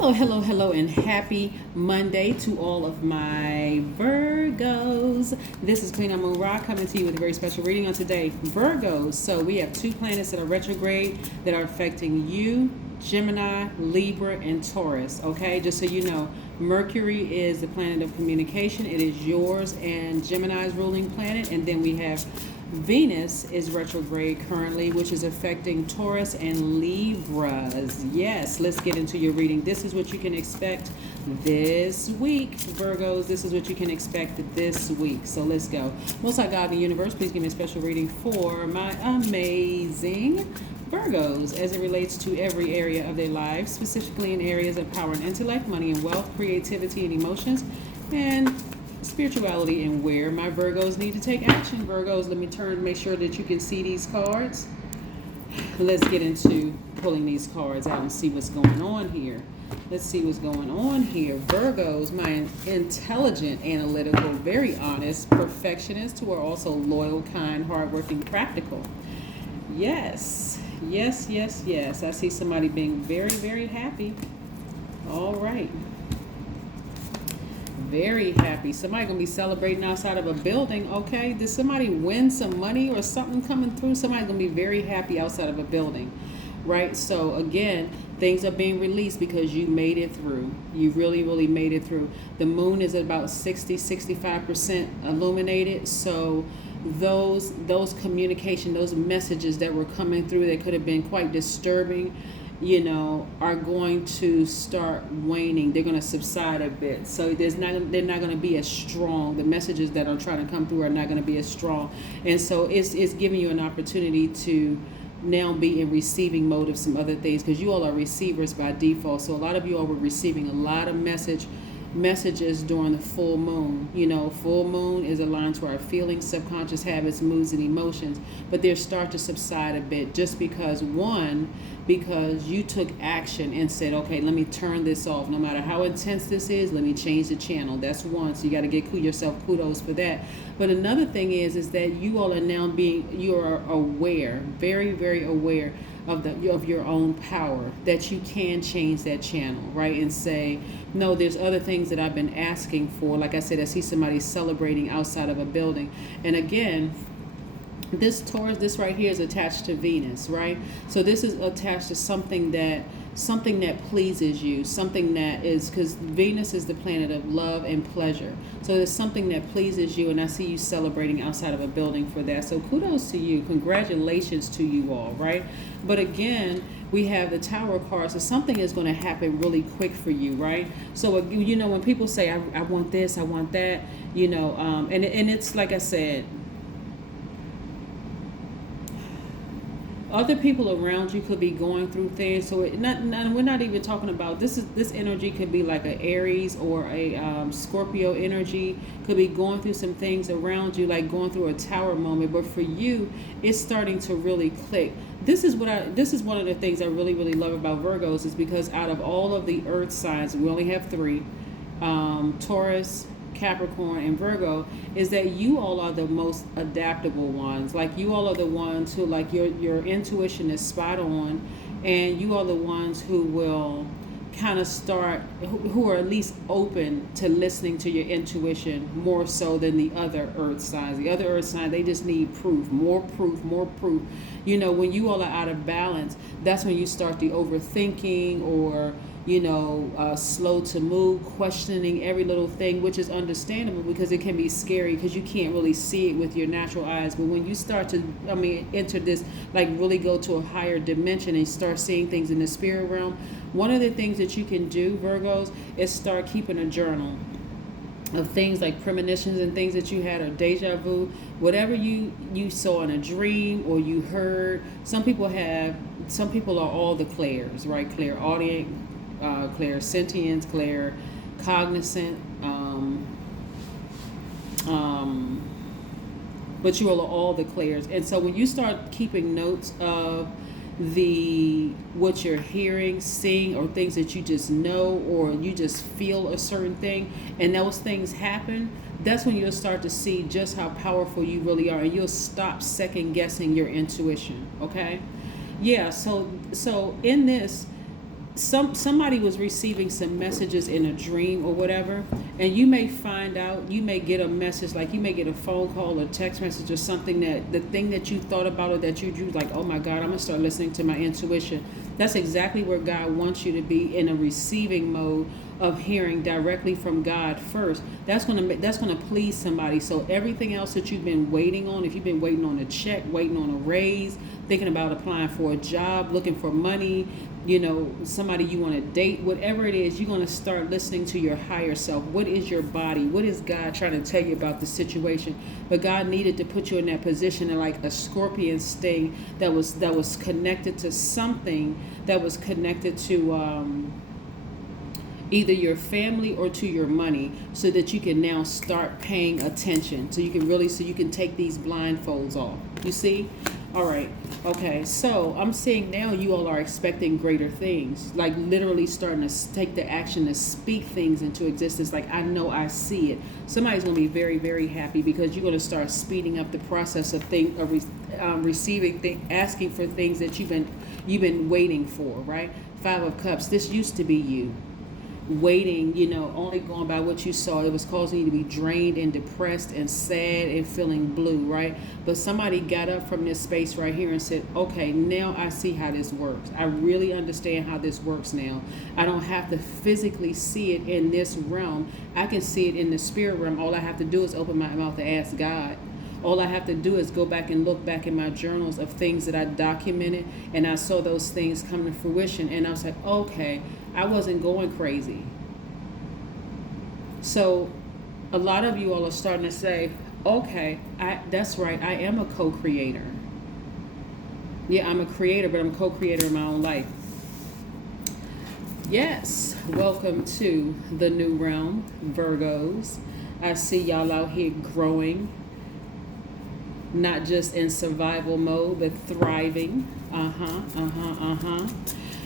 Hello, hello, hello, and happy Monday to all of my Virgos. This is Queen Amun Ra coming to you with a very special reading on today. Virgos, so we have two planets that are retrograde that are affecting you, Gemini, Libra, and Taurus. Okay, just so you know, Mercury is the planet of communication. It is yours and Gemini's ruling planet. And then we have Venus is retrograde currently, which is affecting Taurus and Libras. Yes, let's get into your reading. This is what you can expect this week, Virgos. This is what you can expect this week. So let's go. Most High God in the universe, please give me a special reading for my amazing Virgos as it relates to every area of their lives, specifically in areas of power and intellect, money and wealth, creativity and emotions, and spirituality, and where my Virgos need to take action. Virgos, let me make sure that you can see these cards. Let's get into pulling these cards out and see what's going on here. Let's see what's going on here. Virgos, my intelligent, analytical, very honest, perfectionists who are also loyal, kind, hardworking, practical. Yes, yes, yes, yes. I see somebody being very, very happy. All right. Very happy. Somebody gonna be celebrating outside of a building. Okay, did somebody win some money or something coming through? Somebody's gonna be very happy outside of a building, right? So again, things are being released because you made it through. You really, really made it through. The moon is about 65% illuminated. So those communication, those messages that were coming through that could have been quite disturbing, are going to start waning. They're going to subside a bit. So they're not going to be as strong. The messages that are trying to come through are not going to be as strong. And so it's giving you an opportunity to now be in receiving mode of some other things, because you all are receivers by default. So a lot of you all were receiving a lot of messages during the full moon. Full moon is aligned to our feelings, subconscious habits, moods, and emotions, but they start to subside a bit just because you took action and said, okay, let me turn this off. No matter how intense this is, let me change the channel. That's one. So you got to give yourself kudos for that. But another thing is that you all are now you are aware, very, very aware of your own power, that you can change that channel, right? And say, no, there's other things that I've been asking for. Like I said, I see somebody celebrating outside of a building. And again, this Taurus, this right here is attached to Venus, right? So this is attached to something that pleases you, something that is, because Venus is the planet of love and pleasure. So there's something that pleases you, and I see you celebrating outside of a building for that. So kudos to you. Congratulations to you all, right? But again, we have the Tower card, so something is going to happen really quick for you, right? So, when people say, I want this, I want that, and it's like I said, other people around you could be going through things. So we're not even talking about this energy could be like an Aries or a Scorpio energy, could be going through some things around you, like going through a tower moment. But for you, it's starting to really click. This is one of the things I really, really love about Virgos, is because out of all of the earth signs, we only have three, Taurus, Capricorn, and Virgo, is that you all are the most adaptable ones. Like, you all are the ones who, like, your intuition is spot on, and you are the ones who will kind of who are at least open to listening to your intuition more so than the other earth signs. The other earth signs, they just need proof, more proof, more proof. When you all are out of balance, that's when you start the overthinking, or slow to move, questioning every little thing, which is understandable because it can be scary because you can't really see it with your natural eyes. But when you start to, enter this, like, really go to a higher dimension and start seeing things in the spirit realm, one of the things that you can do, Virgos, is start keeping a journal of things like premonitions and things that you had, or deja vu, whatever you saw in a dream or you heard. Some people are all the clairs, right? Clairaudient, clairsentience, claircognizant, but you are all the clairs. And so when you start keeping notes of what you're hearing, seeing, or things that you just know, or you just feel a certain thing, and those things happen, that's when you'll start to see just how powerful you really are, and you'll stop second guessing your intuition. Okay? Yeah, so in this, somebody was receiving some messages in a dream or whatever, and you may find out, you may get a message, like you may get a phone call or text message or something, that the thing that you thought about or that you drew, like, oh my God, I'm gonna start listening to my intuition. That's exactly where God wants you to be, in a receiving mode of hearing directly from God first. That's gonna please somebody. So everything else that you've been waiting on, if you've been waiting on a check, waiting on a raise, thinking about applying for a job, looking for money, somebody you want to date, whatever it is, you're going to start listening to your higher self. What is your body? What is God trying to tell you about the situation? But God needed to put you in that position, and like a scorpion sting that was connected to something, that was connected to either your family or to your money, so that you can now start paying attention, so you can take these blindfolds off. You see? All right. Okay. So I'm seeing now you all are expecting greater things, like literally starting to take the action to speak things into existence. Like, I know I see it. Somebody's going to be very, very happy, because you're going to start speeding up the process of receiving asking for things that you've been waiting for, right? 5 of Cups. This used to be you. Waiting, only going by what you saw. It was causing you to be drained and depressed and sad and feeling blue, right? But somebody got up from this space right here and said, okay, now I see how this works. I really understand how this works now. I don't have to physically see it in this realm. I can see it in the spirit realm. All I have to do is open my mouth and ask God. All I have to do is go back and look back in my journals of things that I documented, and I saw those things come to fruition, and I was like, okay, I wasn't going crazy. So a lot of you all are starting to say, okay, that's right, I am a co-creator. Yeah, I'm a creator, but I'm a co-creator in my own life. Yes, welcome to the new realm, Virgos. I see y'all out here growing, not just in survival mode, but thriving.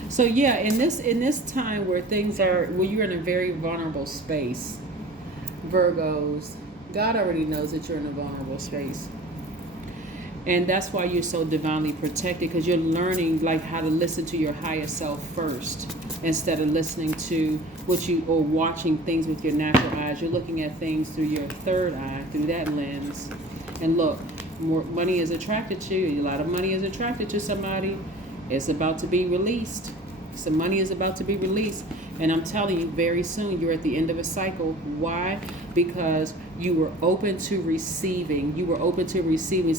So yeah, in this time where you're in a very vulnerable space, Virgos, God already knows that you're in a vulnerable space. And that's why you're so divinely protected, because you're learning like how to listen to your higher self first, instead of listening to or watching things with your natural eyes. You're looking at things through your third eye, through that lens. And look, more money is attracted to you. A lot of money is attracted to somebody. It's about to be released. Some money is about to be released. And I'm telling you, very soon, you're at the end of a cycle. Why? Because you were open to receiving. You were open to receiving.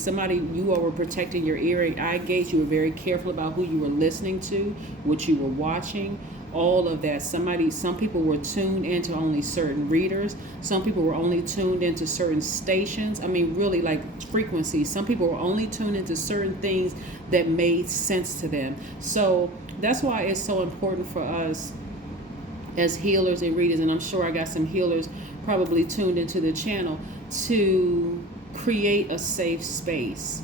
You all were protecting your ear and eye gates. You were very careful about who you were listening to, what you were watching, all of that. Some people were tuned into only certain readers. Some people were only tuned into certain stations. I mean, really, like frequencies. Some people were only tuned into certain things that made sense to them. So that's why it's so important for us as healers and readers, and I'm sure I got some healers probably tuned into the channel, to create a safe space,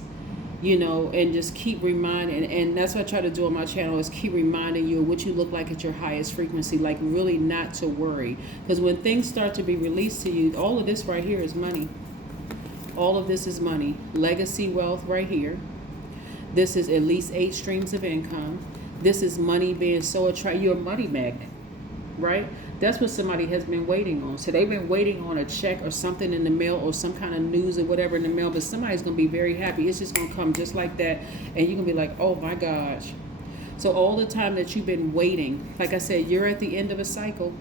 and just keep reminding, and that's what I try to do on my channel, is keep reminding you of what you look like at your highest frequency, like really not to worry. Because when things start to be released to you, all of this right here is money. All of this is money. Legacy wealth right here. This is at least 8 streams of income. This is money being so attractive. You're a money magnet, right? That's what somebody has been waiting on. So they've been waiting on a check or something in the mail, or some kind of news or whatever in the mail, but somebody's going to be very happy. It's just going to come just like that. And you're going to be like, oh my gosh. So all the time that you've been waiting, like I said, you're at the end of a cycle.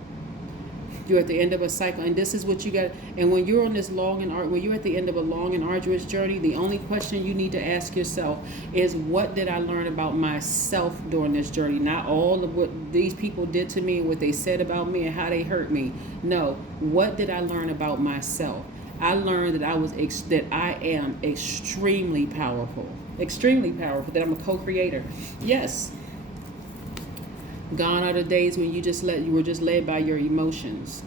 You're at the end of a cycle, and this is what you got. And when you're on this when you're at the end of a long and arduous journey, the only question you need to ask yourself is, what did I learn about myself during this journey? Not all of what these people did to me and what they said about me and how they hurt me. No, what did I learn about myself? I learned that I am extremely powerful, that I'm a co-creator. Yes. Gone are the days when you were just led by your emotions.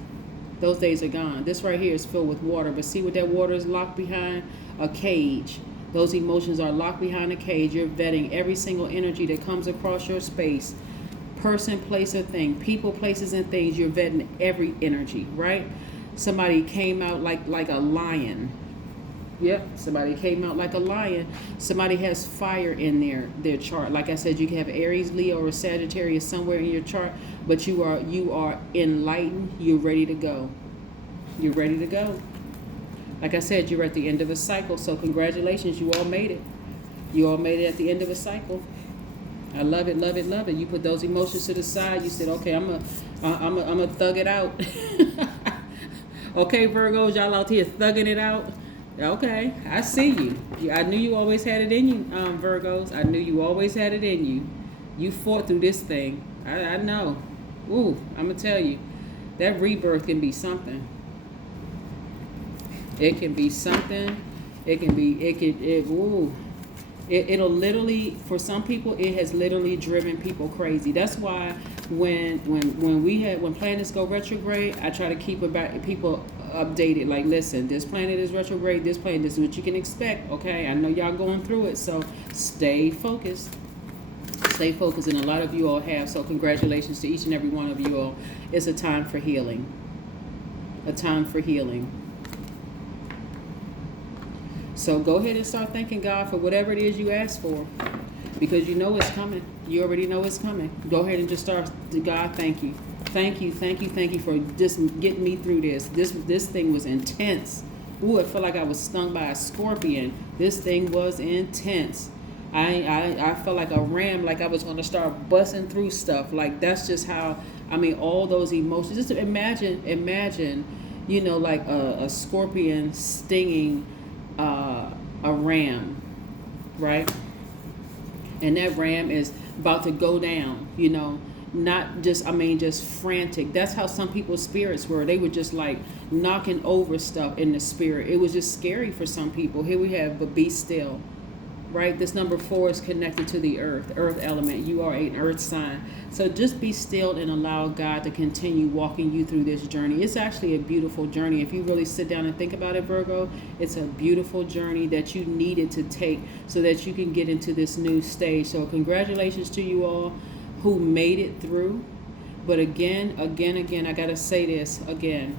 Those days are gone. This right here is filled with water, but see what that water is locked behind? A cage. Those emotions are locked behind a cage. You're vetting every single energy that comes across your space. Person, place, or thing. People, places, and things. You're vetting every energy, right? Somebody came out like a lion. Yep, somebody came out like a lion. Somebody has fire in their chart. Like I said, you can have Aries, Leo, or Sagittarius somewhere in your chart, but you are enlightened. You're ready to go. You're ready to go. Like I said, you're at the end of a cycle. So congratulations, you all made it. You all made it at the end of a cycle. I love it, love it, love it. You put those emotions to the side. You said, okay, I'm a thug it out. Okay, Virgos, y'all out here thugging it out. Okay, I see you. I knew you always had it in you, Virgos. I knew you always had it in you. You fought through this thing. I know. Ooh, I'm going to tell you, that rebirth can be something. It can be something. It'll literally, for some people, it has literally driven people crazy. That's why when planets go retrograde, I try to keep people updated. Like, listen, this planet is retrograde, this is what you can expect, okay? I know y'all going through it, so stay focused. Stay focused, and a lot of you all have, so congratulations to each and every one of you all. It's a time for healing. A time for healing. So go ahead and start thanking God for whatever it is you asked for, because you know it's coming. You already know it's coming. Go ahead and just start. God, thank you. Thank you for just getting me through this. This thing was intense. Ooh, I felt like I was stung by a scorpion. This thing was intense. I felt like a ram, like I was going to start busting through stuff. Like, that's just how, all those emotions. Just imagine, like a scorpion stinging a ram, right? And that ram is about to go down, not just, just frantic. That's how some people's spirits were. They were just like knocking over stuff in the spirit. It was just scary for some people. Here we have, but be still, right? This number 4 is connected to the earth element. You are an earth sign. So just be still and allow God to continue walking you through this journey. It's actually a beautiful journey. If you really sit down and think about it, Virgo, it's a beautiful journey that you needed to take so that you can get into this new stage. So congratulations to you all who made it through. But again, I got to say this again.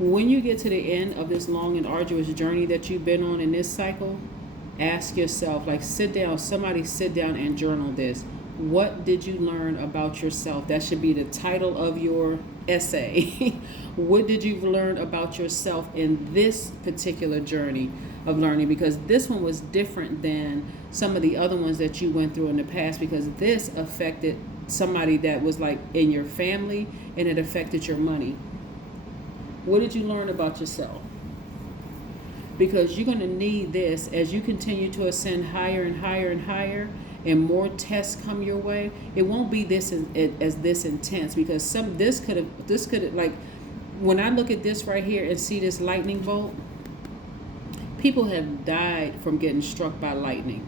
When you get to the end of this long and arduous journey that you've been on in this cycle, ask yourself, like, sit down and journal this. What did you learn about yourself? That should be the title of your essay. What did you learn about yourself in this particular journey of learning? Because this one was different than some of the other ones that you went through in the past, because this affected somebody that was like in your family, and it affected your money. What did you learn about yourself? Because you're going to need this as you continue to ascend higher and higher and higher, and more tests come your way. It won't be this as this intense, because this could have like, when I look at this right here and see this lightning bolt, people have died from getting struck by lightning.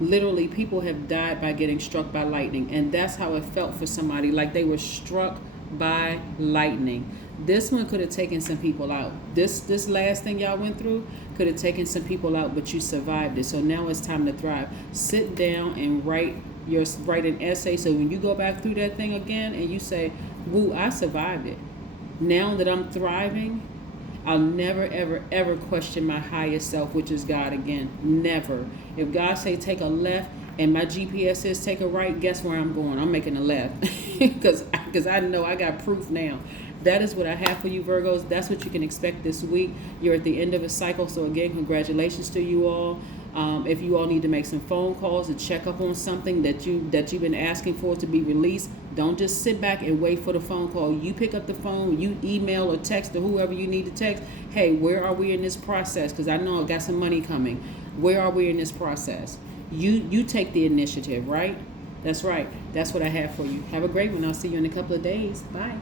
Literally, people have died by getting struck by lightning, and that's how it felt for somebody, like they were struck by lightning. This one could have taken some people out. This last thing y'all went through could have taken some people out, but you survived it. So now it's time to thrive. Sit down and write an essay. So when you go back through that thing again and you say, "Woo, I survived it. Now that I'm thriving, I'll never, ever, ever question my highest self, which is God again. Never. If God say take a left and my GPS says take a right, guess where I'm going? I'm making a left." Because I know I got proof now. That is what I have for you, Virgos. That's what you can expect this week. You're at the end of a cycle. So again, congratulations to you all. If you all need to make some phone calls to check up on something that you've been asking for to be released, don't just sit back and wait for the phone call. You pick up the phone, you email or text to whoever you need to text. Hey, where are we in this process? Because I know I got some money coming. Where are we in this process? You take the initiative, right? That's right. That's what I have for you. Have a great one. I'll see you in a couple of days. Bye.